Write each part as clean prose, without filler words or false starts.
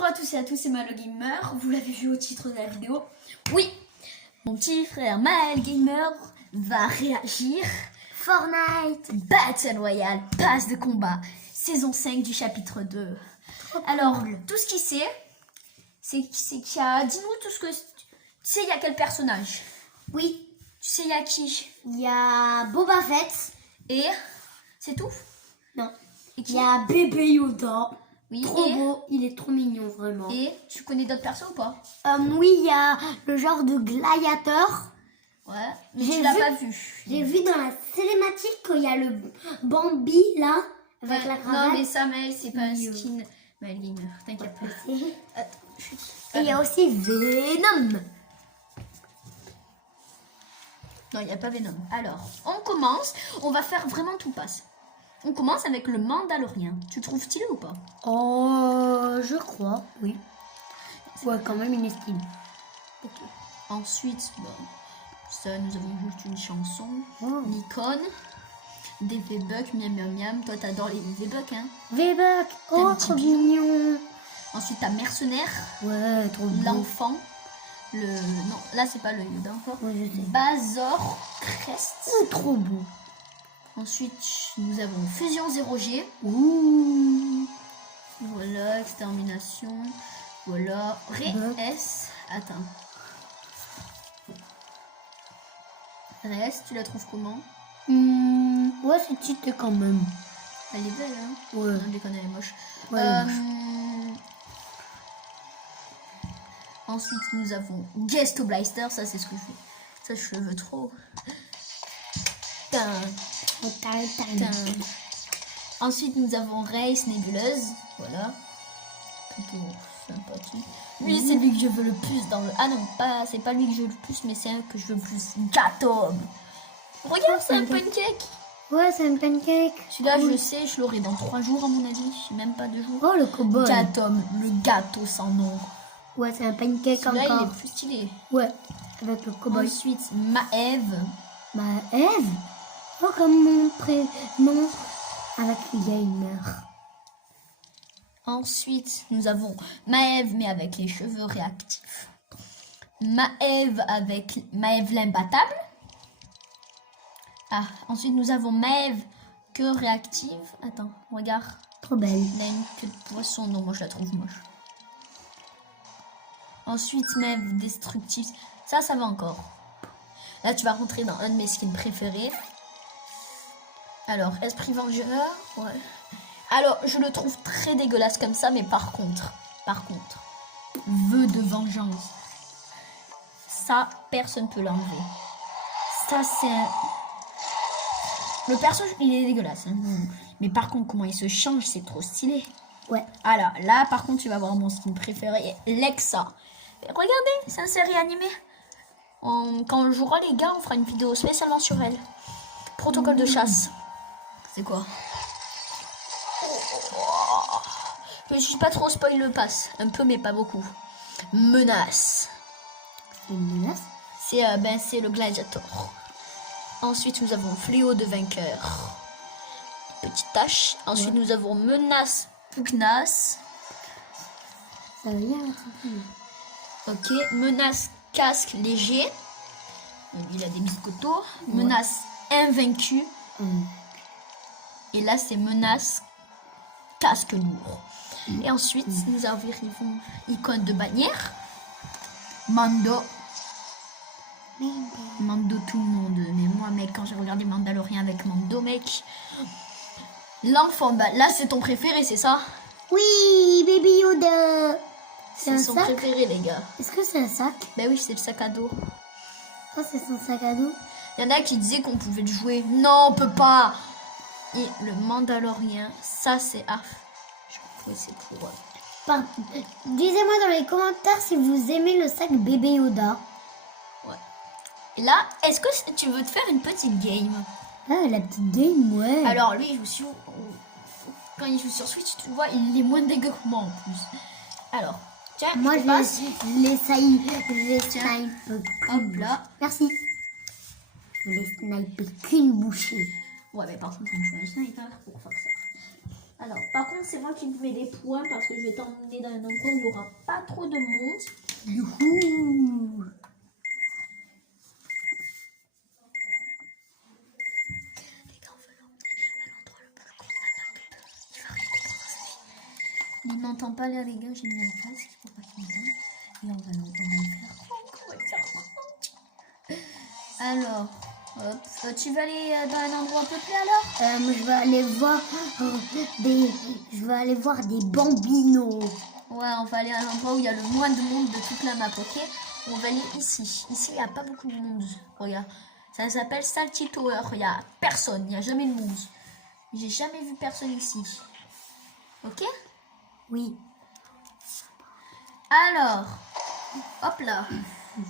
Bonjour à tous et à tous, c'est Maël Gamer. Vous l'avez vu au titre de la vidéo. Oui, mon petit frère Maël Gamer va réagir. Fortnite Battle Royale, passe de combat, saison 5 du chapitre 2. Alors, tout ce qu'il sait, c'est qu'il y a... Dis-nous tout ce que... Tu sais, il y a quel personnage? Oui, Tu sais, il y a qui? il y a Boba Fett. Et... C'est tout? Non. Et qui? Il y a bébé Yoda. Oui, Trop et... beau, il est trop mignon vraiment. Et tu connais d'autres persos ou pas? Oui, il y a le genre de gladiateur. Ouais, mais J'ai tu l'as vu- pas vu. J'ai vu dans la cinématique qu'il y a le Bambi là, avec la cravate. Non, mais ça, Maël, c'est pas un Oui. skin. Maël Gamer, t'inquiète pas. Et Attends, chut. il y a aussi Venom. Non, il n'y a pas Venom. Alors, on commence. On va faire vraiment tout passe. On commence avec le Mandalorien. Tu le trouves stylé ou pas? Oh, je crois, oui. Ouais, quand même, il est stylé. Ok. Ensuite, bon, ça, nous avons juste une chanson. Oh. Nikon. Des V-Bucks, miam miam miam. Toi, t'adores les V-Bucks, hein? V-Buck, oh, T'as un trop petit mignon. Ensuite, t'as Mercenaire. Ouais, trop beau. L'enfant. Non, là, c'est pas le Yoda encore. Ouais, je sais. Bazor Crest. Oh, trop beau. Ensuite, nous avons Fusion 0G. Ouh. Voilà, extermination. Voilà, S. Attends. Reste, tu la trouves comment? Ouais, c'est cheaté quand même. Elle est belle, hein? Ouais. Non, je déconne, elle est moche. Ouais, elle est moche. Ensuite, nous avons Gesto Blaster. Ça, c'est ce que je veux. Ça, je le veux trop. Tain, tain. Ensuite, nous avons Race Nébuleuse. Voilà. Plutôt sympathique. Lui, c'est lui que je veux le plus dans le... Ah non, pas, c'est pas lui que je veux le plus, mais c'est un que je veux le plus. Gatom. Regarde, c'est un pancake. Ouais, c'est un pancake. Celui-là, Cool. je sais, je l'aurai dans 3 jours, à mon avis. Même pas 2 jours. Oh, le cowboy. Gatom, le gâteau sans nom. Ouais, c'est un pancake Celui-là, il encore. est plus stylé. Ouais, avec le cowboy. Ensuite, Maëve. Bah, Eve. Oh, comme mon prénom avec gamer. Ensuite, nous avons Maëve, mais avec les cheveux réactifs. Maëve avec Maëve l'imbattable. Ah, ensuite, nous avons Maëve que réactive. Attends, regarde. Trop belle. Elle a une queue de poisson. Non, moi, je la trouve moche. Ensuite, Maëve destructive. Ça va encore. Là, tu vas rentrer dans un de mes skins préférés. Alors, Esprit Vengeur. Ouais. Alors, je le trouve très dégueulasse comme ça, mais par contre, vœu de vengeance. Ça, personne ne peut l'enlever. Ça, c'est un... Le perso, il est dégueulasse. Hein. Mais par contre, comment il se change, c'est trop stylé. Ouais. Alors, là, par contre, tu vas voir mon skin préféré, Lexa. Regardez, c'est une série animée. Quand on jouera, les gars, on fera une vidéo spécialement sur elle. Protocole de chasse. C'est quoi? Je ne suis pas trop spoil le pass. Un peu, mais pas beaucoup. Menace. C'est une menace. C'est le gladiator. Ensuite, nous avons fléau de vainqueur. Petite tache. Ensuite, nous avons menace pugnace. Ça veut dire Ok. Menace casque léger. Il a des biscottos. Menace invaincue. Et là, c'est menace casque lourd. Et ensuite, nous arrivons icône de bannière. Mando. Mando tout le monde. Mais moi, mec, quand j'ai regardé Mandalorian avec Mando, mec. L'enfant, bah, là, c'est ton préféré, c'est ça? Oui, baby Yoda. C'est C'est un son sac. préféré, les gars. Est-ce que c'est un sac? Ben oui, c'est le sac à dos. Oh, c'est son sac à dos. Il y en a qui disaient qu'on pouvait le jouer. Non, on peut pas. Et le Mandalorien, ça, c'est... Ah, je crois que c'est pour... Disez-moi dans les commentaires si vous aimez le sac bébé Yoda. Ouais. Et là, est-ce que tu veux te faire une petite game? Ah, la petite game, ouais. Alors, lui, il joue sur... Quand il joue sur Switch, tu vois, il est moins dégueu que moi, en plus. Alors, tiens, moi, je te passe. les Tiens. snipe. Hop, là. Merci. Je les snipe qu'une bouchée. Ouais, mais par contre, il me faut un sniper pour faire ça. Alors, par contre, c'est moi qui te mets des points parce que je vais t'emmener dans un endroit où il n'y aura pas trop de monde. Youhou. Les gars, on va l'emmener à l'endroit le plus cool de la map. Il va rien comprendre à sa vie. Il n'entend pas là, les gars, j'ai mis un casque pour pas qu'il m'entende. Et on va le faire. Alors, hop, tu vas aller dans un endroit peuplé alors? Je vais aller voir des bambinos. Ouais, on va aller à un endroit où il y a le moins de monde de toute la map, ok? On va aller ici. Ici, il n'y a pas beaucoup de monde. Regarde. Ça s'appelle Salty Tower. Il n'y a personne. Il n'y a jamais de monde. J'ai jamais vu personne ici. Ok? Oui. Alors. Hop là.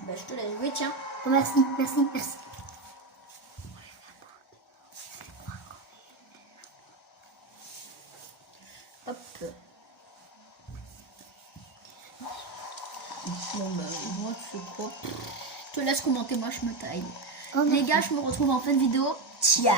Bah, je te laisse jouer, tiens. Oh, merci, merci, merci. Hop. Bon, bah, moi, tu sais quoi? Je te laisse commenter, moi, je me taille. Oh, Les merci. gars, je me retrouve en fin de vidéo. Ciao.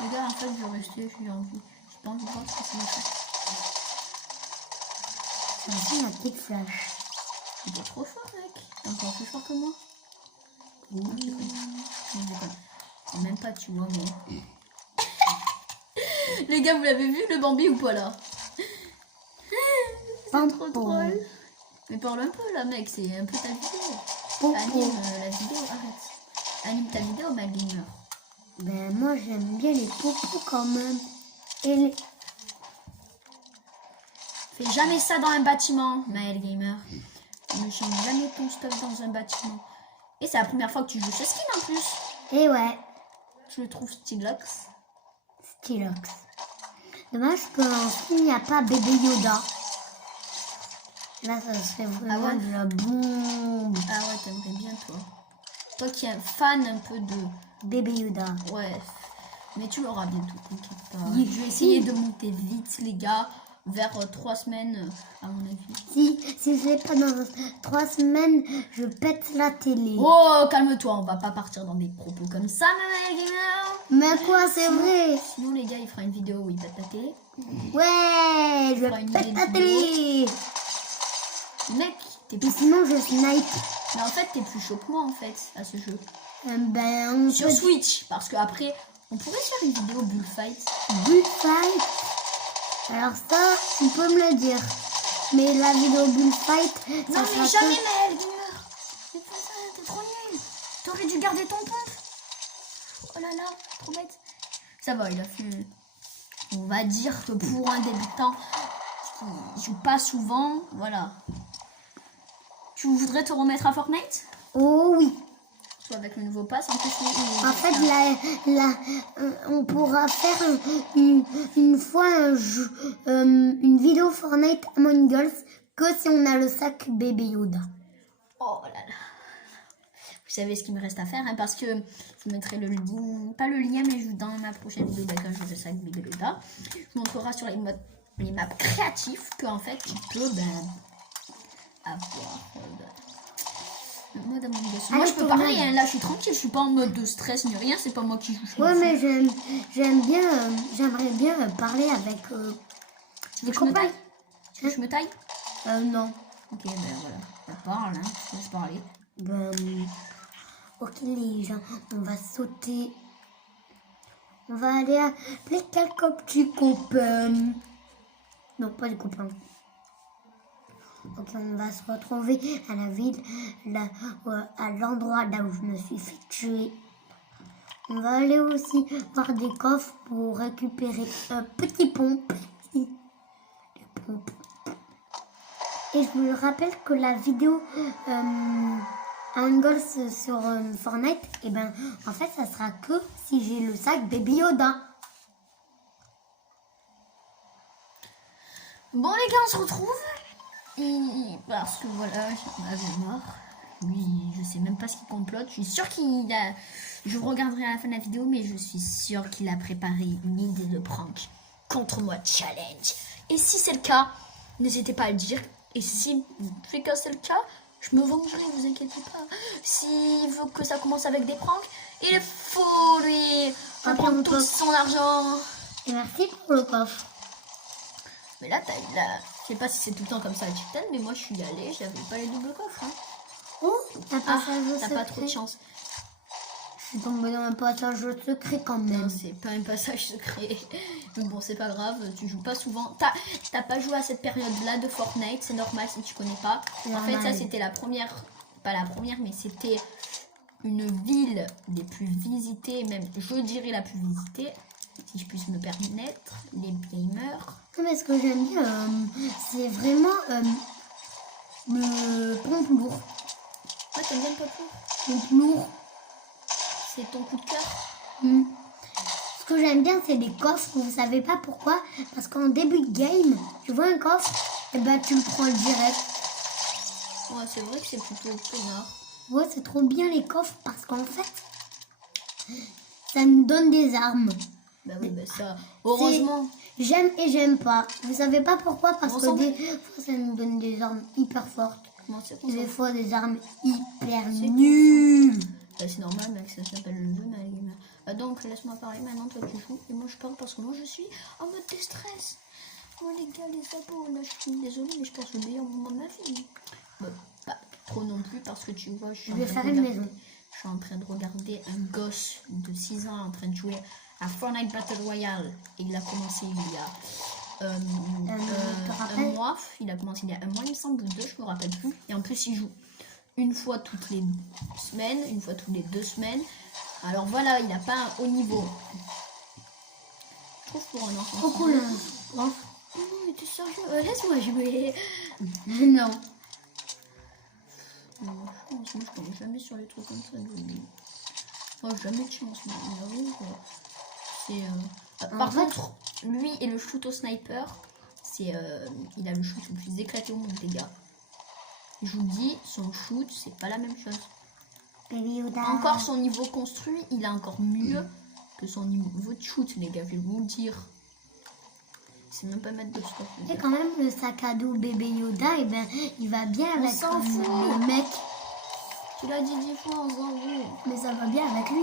Les gars, en fait, je vais rester, j'ai envie. J'ai pas envie de voir ce que c'est. Merci, ma petite flash. Il est trop fort, mec. T'es encore plus fort que moi. Non, je déconne. Non, je déconne. C'est même pas, tu vois, mais... Les gars, vous l'avez vu, le Bambi, ou pas, là? C'est trop drôle. Mais parle un peu, là, mec. C'est un peu ta vidéo. Anime la vidéo, arrête. Anime ta vidéo, ma gamer. Ben, moi, j'aime bien les popos quand même. Et les... Fais jamais ça dans un bâtiment, Maël Gamer. Ne change jamais ton stuff dans un bâtiment. Et c'est la première fois que tu joues ce skin en plus. Et ouais, Tu le trouves stylox. Stylox. Dommage qu'en film, il n'y a pas bébé Yoda. Là, ça serait vraiment de la bombe. Ah ouais, t'aimerais bien toi. Toi qui es un fan un peu de... Bébé Yoda. Ouais. Mais tu l'auras bientôt, t'inquiète pas. Oui. Je vais essayer de monter vite, les gars. Vers 3 semaines, à mon avis. Si je l'ai pas dans 3 semaines, je pète la télé. Oh, calme-toi, on va pas partir dans des propos comme ça, Maël Gamer. Mais quoi, c'est vrai? Sinon, les gars, il fera une vidéo où il pète la télé. Ouais, fera je une pète la vidéo. télé. Mec, t'es Et plus... sinon, je snipe. Mais en fait, t'es plus chaud que moi, en fait, à ce jeu. Ben, on Sur peut Switch, parce qu'après, on pourrait se faire une vidéo bullfight. bullfight. Alors ça, tu peux me le dire. Mais la vidéo bullfight, Non, ça mais sera jamais, que... Maël Gamer. Fais pas ça, t'es trop nul. T'aurais dû garder ton pompe. Oh là là, trop bête. Ça va, il a fait... On va dire que pour un débutant qui joue pas souvent, voilà. Tu voudrais te remettre à Fortnite? Oh oui. Soit avec le nouveau pass, en plus... En fait, on pourra faire une fois une vidéo Fortnite Among Us que si on a le sac bébé Yoda. Oh là là. Vous savez ce qu'il me reste à faire, hein, parce que je mettrai le lien, pas le lien, mais dans ma prochaine vidéo, quand je vais ça avec Bébé Yoda, je montrera sur les maps créatifs que en fait tu peux avoir le mode Among Us. Moi Allez, je peux tournage. parler, hein, là je suis tranquille, je suis pas en mode de stress ni rien, c'est pas moi qui joue. Ouais, mais j'aimerais bien parler avec Tu veux des que je me copains. taille? Tu veux que je me taille? Non. Ok, ben voilà, on parle, hein, je laisse parler. Ben, ok les gens, on va sauter. On va aller appeler quelques petits copains. Non, pas des copains. Ok, on va se retrouver à la ville, là, à l'endroit là où je me suis fait tuer. On va aller aussi voir des coffres pour récupérer un petit pompe. Des pompes. Et je me rappelle que la vidéo Angles sur Fortnite, et ben en fait ça sera que si j'ai le sac Baby Yoda. Bon les gars, on se retrouve. Et parce que voilà, j'en avais marre. Oui, je sais même pas ce qu'il complote. Je suis sûre qu'il a... Je regarderai à la fin de la vidéo, mais je suis sûre qu'il a préparé une idée de prank contre moi challenge. Et si c'est le cas, n'hésitez pas à le dire. Et si fait que c'est le cas, je me vengerai, vous inquiétez pas. S'il veut que ça commence avec des pranks, il faut lui prendre tout son argent. Et merci pour le coffre. Mais là, je sais pas si c'est tout le temps comme ça à Chicken, mais moi je suis allée, j'avais pas les doubles coffres. Hein. Oh, t'as pas trop de chance. Je suis tombée dans un passage secret quand même. Non, c'est pas un passage secret. Mais bon, c'est pas grave, tu joues pas souvent. T'as pas joué à cette période-là de Fortnite, c'est normal si tu connais pas. En fait, ça c'était la première, pas la première, mais c'était une ville des plus visitées, même je dirais la plus visitée, si je puisse me permettre, les gamers. Non, mais ce que j'aime bien, c'est vraiment le pompe lourd. Ouais, t'aimes bien le pompe lourd? Pompe lourd. C'est ton coup de cœur? Ce que j'aime bien, c'est les coffres. Vous savez pas pourquoi? Parce qu'en début de game, tu vois un coffre, et ben tu le prends direct. Ouais, c'est vrai que c'est plutôt peinard. Ouais, c'est trop bien les coffres parce qu'en fait, ça nous donne des armes. Bah oui, bah ça, heureusement. J'aime et j'aime pas. Vous savez pas pourquoi? Parce que des fois, ça nous donne des armes hyper fortes. Comment c'est Et des fois, des armes hyper nulles. Bah, c'est normal, mec, ça s'appelle le jeu, mais bah, donc, laisse-moi parler maintenant, toi tu joues. Et moi je parle parce que moi je suis en mode déstress. Moi les gars, les abos, là je suis désolée, mais je passe le meilleur moment de ma vie. Bah, pas trop non plus, parce que tu vois, je suis en train de regarder un gosse de 6 ans en train de jouer à Fortnite Battle Royale. Et il a commencé il y a un mois. Il a commencé il y a un mois, il me semble, ou 2, je me rappelle plus. Et en plus, il joue une fois toutes les semaines, une fois toutes les 2 semaines. Alors voilà, il n'a pas un haut niveau. Je trouve pour un enfant. Trop cool. Non, mais t'es sérieux? Laisse-moi jouer. Non. Moi, je tombe jamais sur les trucs comme ça. Moi, jamais de chance. Par contre, lui et le shoot au sniper, il a le shoot le plus éclaté au monde, les gars. Je vous dis, son shoot, c'est pas la même chose. Encore son niveau construit, il est encore mieux que son niveau de shoot, les gars, je vais vous le dire. C'est même pas mettre de stop. Et quand même, le sac à dos bébé Yoda, et ben, il va bien avec le mec. Tu l'as dit 10 fois, on s'en fout. Mais ça va bien avec lui.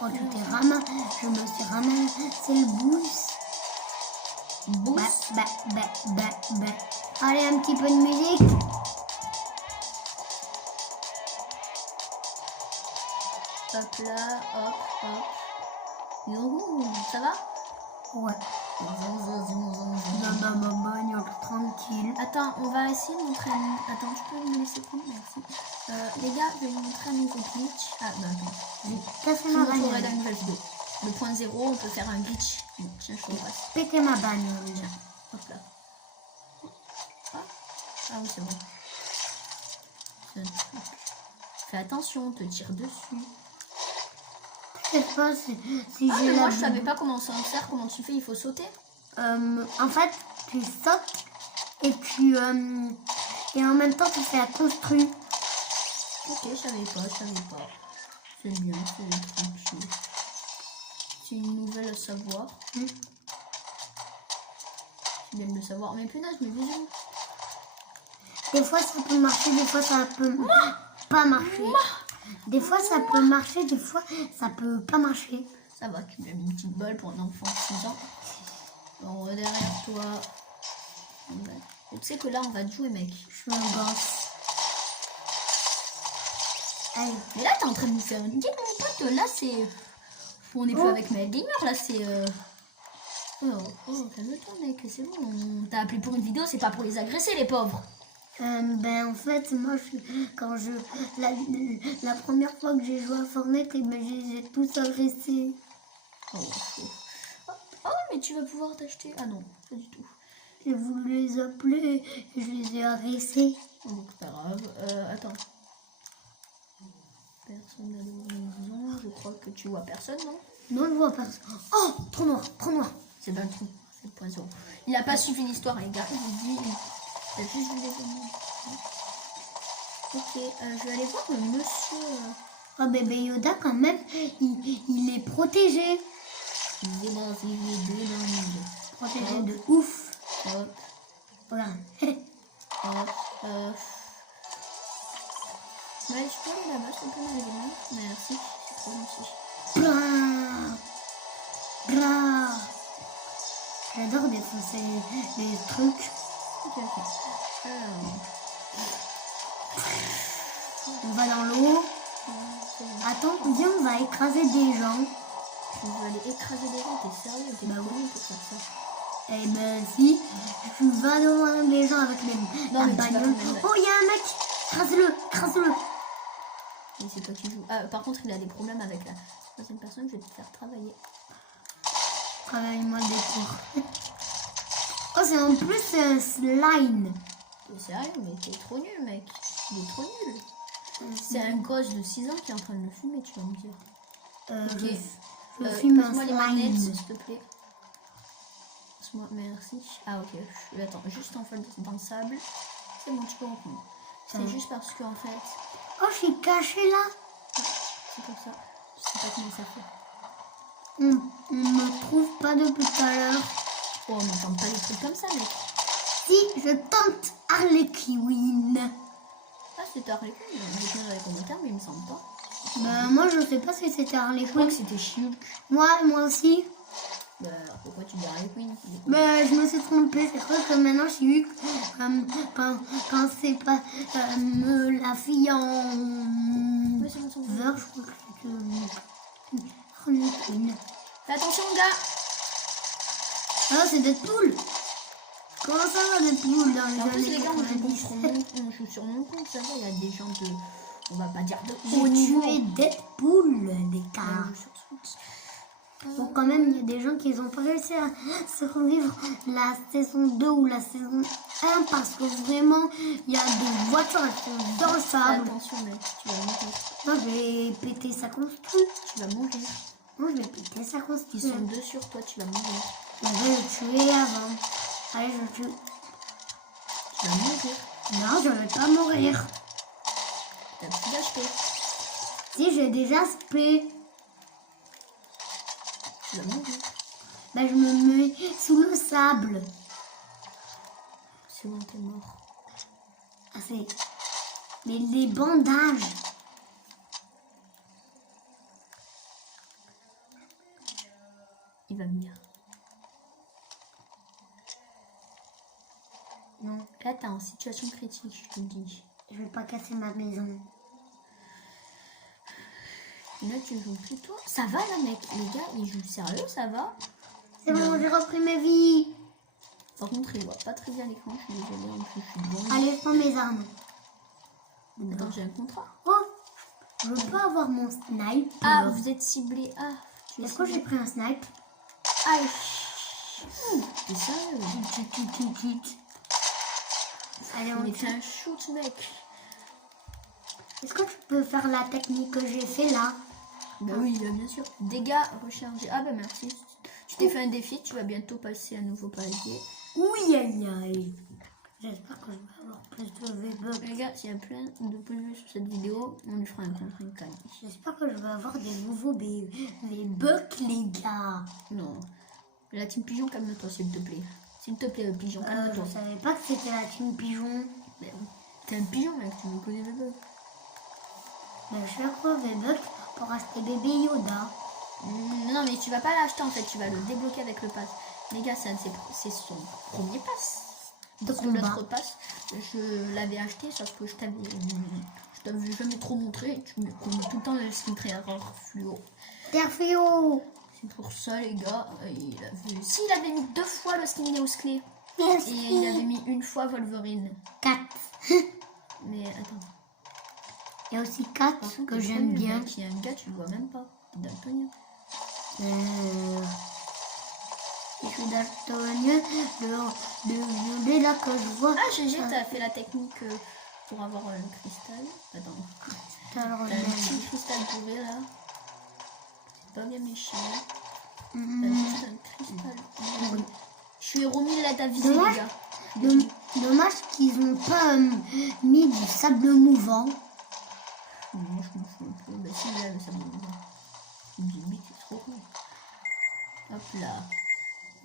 Oh, tu t'es ramassé. Je me suis ramassé. C'est le boost. Allez, un petit peu de musique. Hop là, hop, hop. Youhou, ça va? Ouais. Tranquille. Attends, on va essayer de montrer un... Attends, tu peux me laisser prendre? Merci. Les gars, je vais vous montrer un nouveau glitch. Ah, bah attends. Je vous montrerai dans une nouvelle vidéo. Le point 0, on peut faire un glitch. Bon, tiens, je te passe. Péter ma bagnole. Tiens, hop là. Ah oui, c'est bon. Fais attention, on te tire dessus. Je sais pas si mais moi je savais pas comment ça en sert, comment tu fais, il faut sauter. En fait, tu sautes et et en même temps tu fais la construire. Ok, je savais pas. C'est bien, c'est une nouvelle à savoir. C'est bien de le savoir, mais punaise, mais bisous. Des fois ça peut marcher, des fois ça peut pas marcher. Des fois ça peut marcher, des fois ça peut pas marcher. Ça va, tu mets une petite balle pour un enfant de 6 ans. On va derrière toi. Tu sais que là on va te jouer, mec. Je suis un gosse. Allez. Mais là t'es en train de nous faire une game, mon pote. Là c'est... On est plus avec mes gamers, là c'est... calme-toi, mec, c'est bon. On t'a appelé pour une vidéo, c'est pas pour les agresser, les pauvres. En fait, moi, la première fois que j'ai joué à Fortnite, je les ai tous agressés. Oh oui, mais tu vas pouvoir t'acheter... Ah non, pas du tout. J'ai voulu les appeler et je les ai agressés. Donc c'est pas grave. Attends. Personne n'a d'horizon. Je crois que tu vois personne, non? Non, je vois personne. Oh, trop noir. C'est pas le trou, c'est le poison. Il a pas suivi l'histoire, les gars. Il dit... Il a juste vu les éléments. Ok, je vais aller voir le monsieur... Oh, bébé Yoda, quand même, il est protégé. Il est protégé Protégé de ouf. Hop. Voilà. Ouais, je peux aller là-bas, je peux aller là. Merci, c'est trop gentil. Blah. Blah. J'adore défoncer les trucs. Ok. Alors, On va dans l'eau. c'est bon. Attends, viens, on va écraser des gens. Tu veux aller écraser des gens, t'es sérieux? T'es Bah connu pour faire ça. Eh ben si, tu vas devant les gens avec les Non, la mais tu vas bagnole. quand même- Oh, il y a un mec. Écrase-le, écrase-le. Mais c'est toi qui joues. Ah, par contre, il a des problèmes avec la troisième personne, je vais te faire travailler. Travaille-moi des cours. Oh, c'est en plus c'est un slime. T'es sérieux, mais t'es trop nul, mec. Il est trop nul. C'est un gosse de 6 ans qui est en train de le fumer, tu vas me dire. Ok. Je fume un Passe-moi les manettes, slime. s'il te plaît. Passe-moi, merci. Ah, ok. Attends, juste en fait dans le sable. C'est bon, tu peux reprendre. C'est juste parce que, en fait, Oh, je suis cachée là. c'est pour ça. Je sais pas comment ça fait. On me trouve pas depuis tout à l'heure. Oh, mais tente pas des trucs comme ça, mec. Si, je tente Harley Quinn. Ah, c'était Harley Quinn. J'ai bien dans les commentaires, mais il me semble pas. Ben, moi, je sais pas si c'était Harley Je crois Quinn. que c'était She-Hulk. Moi aussi. Bah, alors pourquoi tu dis Harley Quinn? Ben, je me suis trompée. C'est vrai que maintenant, je suis quand c'est pas la fille en Ouais, c'est bon, c'est bon. vert, je crois que c'est Harley Quinn. Fais attention, gars. Ah, c'est Deadpool. Comment ça va Deadpool dans les En plus, années les gars, on joue 90? sur mon compte, ça va. Il y a des gens de. On va pas dire de J'ai haut niveau. tué Deadpool, les On gars. joue sur Switch. Bon, quand même, il y a des gens qui n'ont pas réussi à survivre la saison 2 ou la saison 1 parce que vraiment, il y a des voitures qui sont dans le Fais sable. attention, mec. Tu vas mourir. Moi, je vais péter sa construction. Tu vas mourir. Moi, je vais péter sa Ils sont construction. deux sur toi, tu vas mourir. Je vais le tuer avant. Allez, je le tue. Tu vas mourir. Non, je vais pas mourir. T'as plus d'HP. Si, j'ai déjà spé. Tu vas mourir. Ben, je me mets sous le sable. C'est bon, t'es mort. Ah, c'est... Mais les bandages. Il va venir. Non, Là, t'es en situation critique, je te le dis. je vais pas casser ma maison. Et là, tu joues plus toi. Ça va, là, mec. Les gars, ils jouent sérieux, ça va. C'est bon, j'ai repris mes vies. Par contre, il voit pas très bien l'écran. Je suis désolée, en plus, je suis devant. Allez, je prends mes armes. Attends, j'ai un contrat. Oh, je peux avoir mon snipe. Ah, vous êtes ciblé. Ah, tu es Est-ce que j'ai ciblé. pris un snipe? Aïe. T'es sérieux? Allez, on Mais tue. t'es un shoot, mec. Est-ce que tu peux faire la technique que j'ai fait là? Bah oui, bien sûr. Dégâts rechargés. Ah bah merci. Tu t'es fait un défi, tu vas bientôt passer un nouveau palier. Oui, aïe, aïe. J'espère que je vais avoir plus de V-Bucks. Les gars, s'il y a plein de vues sur cette vidéo, on lui fera un contre une canne. J'espère que je vais avoir des nouveaux V-Bucks, les gars. Non. La team pigeon, calme-toi, s'il te plaît. S'il te plaît, pigeon, Je calme-toi. savais pas que c'était la team pigeon. Mais t'es un pigeon, mec, tu veux que des bébés. Ben, je fais quoi V-Bucks pour acheter bébé Yoda? Non, mais tu vas pas l'acheter en fait, tu vas le débloquer avec le pass. Les gars, c'est son premier pass. De Parce que combat. l'autre pass, je l'avais acheté, sauf que je t'avais jamais trop montré. Tu me connais tout le temps le skin très rare fluo. Perfio. C'est pour ça, les gars, s'il avait mis 2 fois le skin Neos Clé et il avait mis une fois Wolverine. 4. Mais attends. Il y a aussi 4 Par contre, que t'es j'aime trop nul, bien. mec. Il y a un gars, tu le vois même pas. T'es daltonien. Je suis daltonien. Le violet là que je vois. Ah, GG, t'as fait la technique pour avoir un cristal. Attends. Alors, T'as un petit cristal bourré là. C'est pas bien méchant. T'as mm, juste un cristal bourré. Je suis héros 1000 là, t'as visé, Dommage. les gars. Dommage qu'ils n'ont pas mis du sable mouvant. Moi, je m'en fous un peu. Bah, si, là, ça me va. Limite, c'est trop cool. Hop là.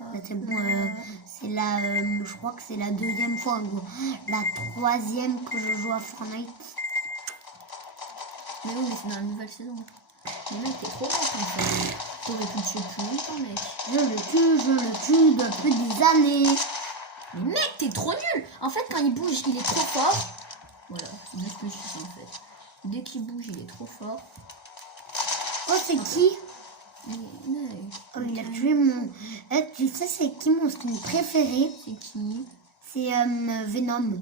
Hop Mais c'est bon, c'est la, je crois que c'est la deuxième fois ou la troisième que je joue à Fortnite. Mais oui, mais c'est dans la nouvelle saison. Mais mec, t'es trop bête en fait. T'aurais pu le tuer plus longtemps, mec. Je le tue depuis des années. Mais mec, t'es trop nul. En fait, quand il bouge, il est trop fort. Voilà, c'est bien ce que je fais en fait. Dès qu'il bouge, il est trop fort. Oh, c'est qui? Mais mec, Oh, il a tué mon... tu sais, c'est qui mon skin préféré? c'est qui? C'est Venom.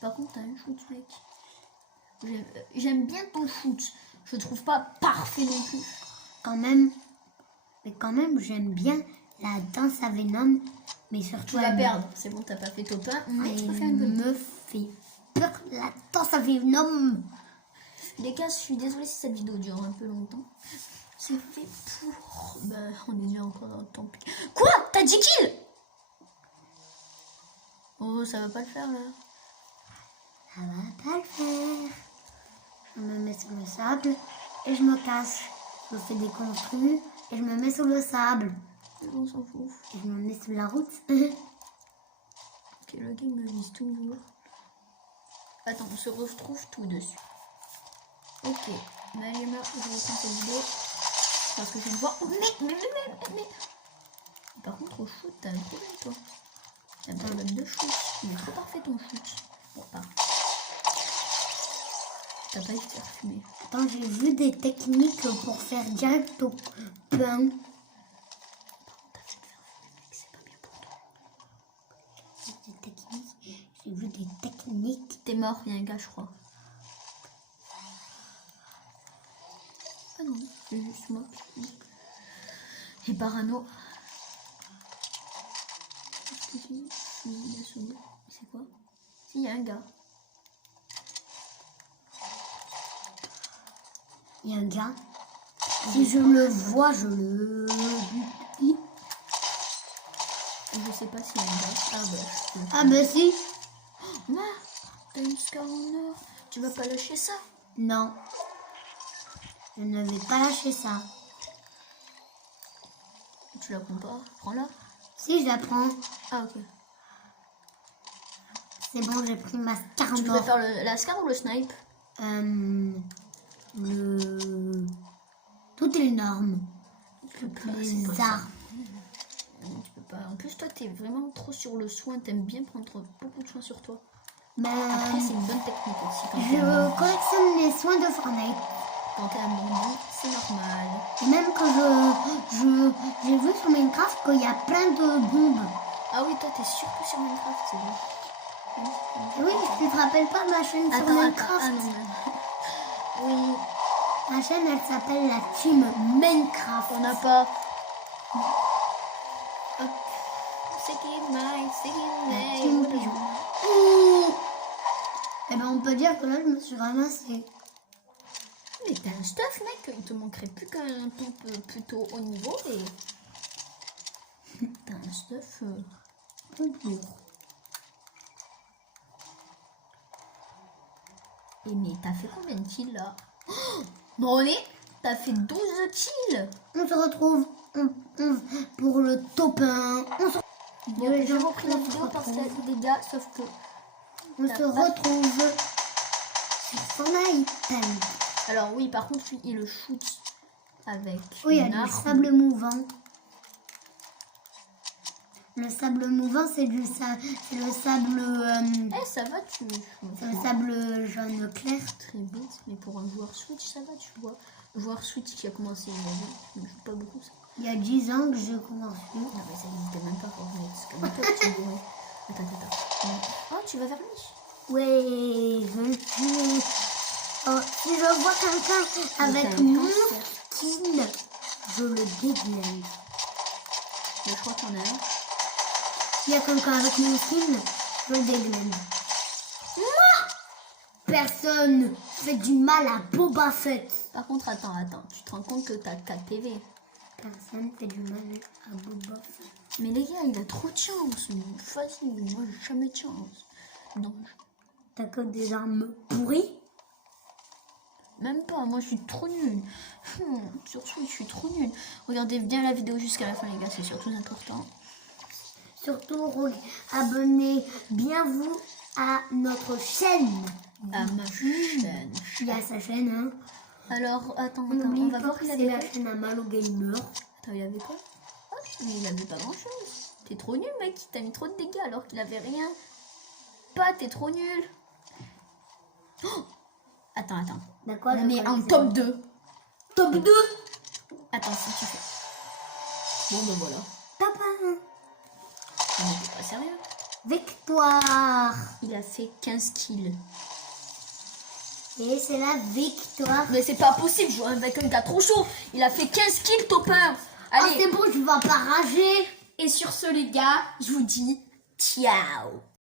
Par contre, t'as un shoot, mec. J'aime bien ton shoot. Je trouve pas parfait non plus. Quand même, mais quand même, j'aime bien la danse à Venom. Mais surtout, Tu vas perdre. C'est bon, t'as pas fait top 1. Mais tu peux faire une bonne. me fait peur la danse à Venom. Les gars, je suis désolée si cette vidéo dure un peu longtemps. C'est fait pour... Bah, on est déjà encore dans le temps. Quoi? T'as 10 kills? Oh, ça va pas le faire, là. Ça va pas le faire. Je me mets sur le sable et je me casse. Je fais des construits et je me mets sur le sable. On s'en fout. Et je me mets sur la route. Ok, le game me vise toujours. Attends, on se retrouve tout dessus. Ok, Naïma, je reprends cette vidéo. Parce que je ne vois... Oh, mais... Par contre, au shoot, t'as un problème, toi. T'as un problème de shoot. Il est trop parfait, ton shoot. Bon, parfait. T'as pas été refumé. Attends, j'ai vu des techniques pour faire direct au pain. C'est pas bien pour toi. J'ai vu des techniques. T'es mort, il y a un gars, je crois. Ah non, c'est juste moi. Et parano. C'est quoi? Si, il y a un gars. Il y a un gars. Si je le vois, je le bute. Je sais pas s'il y a un gars. Ah bah, Ah bah si. Ma, t'as une scar en or. Tu vas pas lâcher ça? Non. Je ne vais pas lâcher ça. Tu la prends pas? Prends-la. Si, je la prends. Ah ok. C'est bon, j'ai pris ma scar en Tu or. préfères la scar ou le snipe? Toutes les normes. Tu peux pas, c'est Les pas ça. arts. Non, tu peux pas. En plus, toi, t'es vraiment trop sur le soin. T'aimes bien prendre beaucoup de soin sur toi. Ben, Après, c'est une bonne technique aussi. Quand je collectionne les soins de Fortnite. t'es un bandit, c'est normal. Et même quand j'ai vu sur Minecraft qu'il y a plein de bombes. Ah oui, toi, t'es surtout sur Minecraft, c'est vrai. Oui, tu te rappelles pas de ma chaîne sur Minecraft? Ah non, non. Oui, Ma chaîne, elle s'appelle la Team Minecraft. on n'a pas. Hop. C'est qui Mike, c'est qui Team Mike. Pigeon. Ouh. Eh ben, on peut dire que là, je me suis ramassée. Mais t'as un stuff, mec. Il te manquerait plus qu'un top plutôt haut niveau et. T'as un stuff. Lourd. Et mais t'as fait combien de kills là? Oh Broné, t'as fait 12 kills. On se retrouve pour le top 1. Bon, j'ai repris la vidéo parce qu'il y a des gars, sauf que. On se retrouve sur Fortnite. Alors oui, par contre, lui, il le shoot avec. Oui, il y a une du arme. sable mouvant. Le sable mouvant, c'est le sable, Eh, ça va, tu. c'est le sable jaune clair. Très vite, mais pour un joueur Switch, ça va, tu vois. Joueur Switch qui a commencé une année, je ne joue pas beaucoup ça. Il y a 10 ans que j'ai commencé. Non, mais ça n'existait même pas Fortnite. C'est comme un petit bourré. Attends. Oh, tu vas vers lui? Ouais, je le tue. Oh, si je vois quelqu'un avec t'as un mon cancer. skin, je le déglingue. Mais je crois qu'on a un. S'il y a quelqu'un avec mon skin, je le déglingue. Moi, personne fait du mal à Boba Fett. Par contre, attends. Tu te rends compte que t'as 4 PV. Personne fait du mal à Boba Fett. Mais les gars, il a trop de chance. Facile, moi j'ai jamais de chance. Donc, T'as que des armes pourries? Même pas, moi je suis trop nulle. Sur Switch, je suis trop nulle. Regardez bien la vidéo jusqu'à la fin, les gars, c'est surtout important. Surtout, abonnez bien vous à notre chaîne. À ma chaîne. Il y a sa chaîne, hein. Alors, attends, N'oublie on va pas voir que il c'est avait la quoi. chaîne à Malo Gamer. Attends, il avait quoi? Ah, mais il avait pas grand chose. T'es trop nul, mec, t'as mis trop de dégâts alors qu'il avait rien. Pas, t'es trop nul. Oh, attends. D'accord, On est en top 2. Top 2. Attends, si tu fais. Bon, ben voilà. Top 1. On n'était pas sérieux. Victoire. Il a fait 15 kills. Et c'est la victoire. Mais c'est pas possible, jouer avec un gars trop chaud. Il a fait 15 kills, top 1. Ah, Allez. c'est bon, je vais pas rager. Et sur ce, les gars, je vous dis ciao.